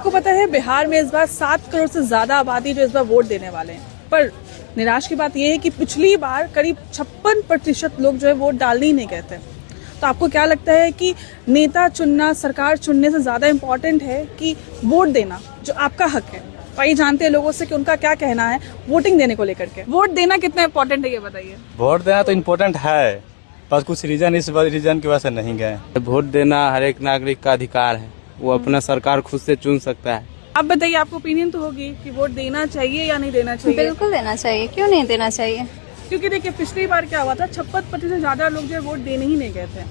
आपको पता है बिहार में इस बार 7 करोड़ से ज्यादा आबादी जो इस बार वोट देने वाले हैं, पर निराश की बात यह है कि पिछली बार करीब 56% लोग जो है वोट डालने ही नहीं गए थे। तो आपको क्या लगता है कि नेता चुनना, सरकार चुनने से ज्यादा इम्पोर्टेंट है कि वोट देना जो आपका हक है? तो आइए जानते हैं लोगों से कि उनका क्या कहना है वोटिंग देने को लेकर के। वोट देना कितना इम्पोर्टेंट है ये बताइए। वोट देना तो इम्पोर्टेंट है, बस कुछ रीजन इस रीजन की वजह से नहीं गए। वोट देना हर एक नागरिक का अधिकार है, वो अपना सरकार खुद से चुन सकता है। आप बताइए, आपको ओपिनियन तो होगी कि वोट देना चाहिए या नहीं देना चाहिए? बिल्कुल देना चाहिए, क्यों नहीं देना चाहिए। क्योंकि देखिए पिछली बार क्या हुआ था, 56% से ज्यादा लोग जो है वोट देने ही नहीं गए थे।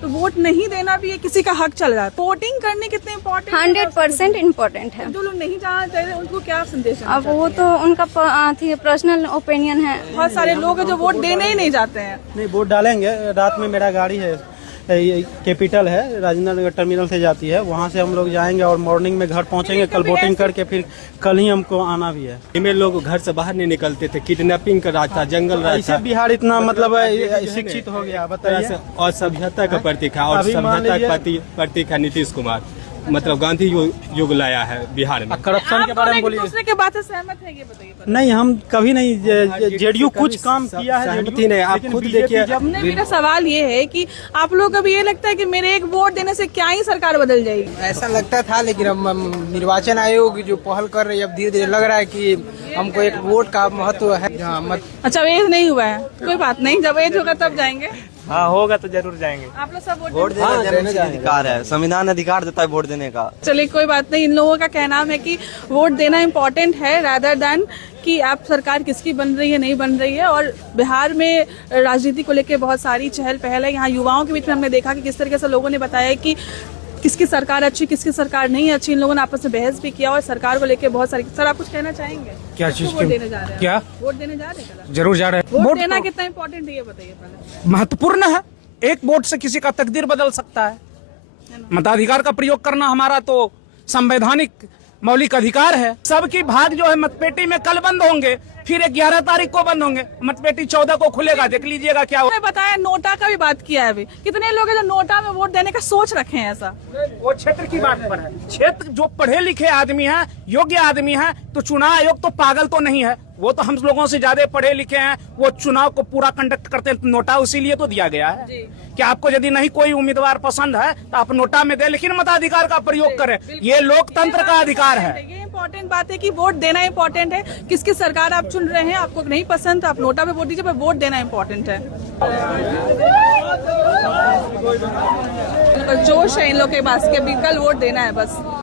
तो वोट नहीं देना भी ये किसी का हक चल रहा है। वोटिंग करने कितने इम्पोर्टेंट 100% इम्पोर्टेंट है। जो लोग नहीं जाना चाहते उनको क्या संदेश? अब वो तो उनका पर्सनल ओपिनियन है। बहुत सारे लोग हैं जो वोट देने ही नहीं जाते हैं। नहीं, वोट डालेंगे। रात में मेरा गाड़ी है, कैपिटल है, राजेंद्र नगर टर्मिनल से जाती है, वहाँ से हम लोग जाएंगे और मॉर्निंग में घर पहुँचेंगे। कल वोटिंग करके फिर कल ही हमको आना भी है। में लोग घर से बाहर नहीं निकलते थे, किडनैपिंग कर रहा था, जंगल रहा था। बिहार इतना मतलब शिक्षित हो गया, बताइए। और सभ्यता का प्रतीक है, और सभ्यता का प्रतीक है नीतीश कुमार, मतलब गांधी युग लाया है बिहार में। करप्शन के बारे में बोलिए। दूसरे के बात से सहमत है ये बताइए। नहीं, हम कभी नहीं, जेडीयू कुछ काम किया है सहमति नहीं, आप खुद देखिए। मेरा सवाल ये है कि आप लोग को भी ये लगता है कि मेरे एक वोट देने से क्या ही सरकार बदल जाएगी? ऐसा लगता था, लेकिन अब निर्वाचन आयोग जो पहल कर रही है, अब धीरे धीरे लग रहा है कि हमको एक वोट का महत्व है। अच्छा, एज नहीं हुआ है, कोई बात नहीं, जब एज होगा तब जाएंगे। हाँ, होगा तो जरूर जाएंगे। आप लोग सब वोट देना अधिकार है, संविधान अधिकार देता है वोट देने का। चलिए कोई बात नहीं। इन लोगों का कहना है कि वोट देना इम्पोर्टेंट है रादर देन कि आप सरकार किसकी बन रही है, नहीं बन रही है। और बिहार में राजनीति को लेकर बहुत सारी चहल पहल है। यहाँ युवाओं के बीच में हमने देखा कि किस तरीके से लोगों ने बताया कि किसकी सरकार अच्छी, किसकी सरकार नहीं अच्छी। इन लोगों ने आपस में बहस भी किया और सरकार को लेकर बहुत सारी। सर, आप कुछ कहना चाहेंगे? क्या चीज? वोट देने जा रहे हैं? क्या वोट देने जा रहे हैं? जरूर जा रहे हैं। वोट देना कितना इम्पोर्टेंट है ये बताइए पहले। महत्वपूर्ण है। एक वोट से किसी का तकदीर बदल सकता है। मताधिकार का प्रयोग करना हमारा तो संवैधानिक मौलिक अधिकार है। सबकी भाग जो है मतपेटी में कल बंद होंगे, फिर 11 तारीख को बंद होंगे, मतपेटी 14 को खुलेगा। देख लीजिएगा क्या हो। बताया, नोटा का भी बात किया है। अभी कितने लोग हैं जो नोटा में वोट देने का सोच रखे हैं? ऐसा वो क्षेत्र की बात पर है। क्षेत्र जो पढ़े लिखे आदमी हैं, योग्य आदमी हैं, तो चुनाव आयोग तो पागल तो नहीं है। वो तो हम लोगों से ज्यादा पढ़े लिखे हैं, वो चुनाव को पूरा कंडक्ट करते हैं। नोटा उसीलिए तो दिया गया है कि आपको यदि नहीं कोई उम्मीदवार पसंद है तो आप नोटा में दे, लेकिन मताधिकार का प्रयोग करें। ये लोकतंत्र का अधिकार है। ये इम्पोर्टेंट बात है कि वोट देना इम्पोर्टेंट है। किसकी सरकार आप चुन रहे हैं, आपको नहीं पसंद तो आप नोटा पे वोट दीजिए, पर वोट देना इम्पोर्टेंट है। जोश है इन लोग के पास कि अभी कल वोट देना है बस।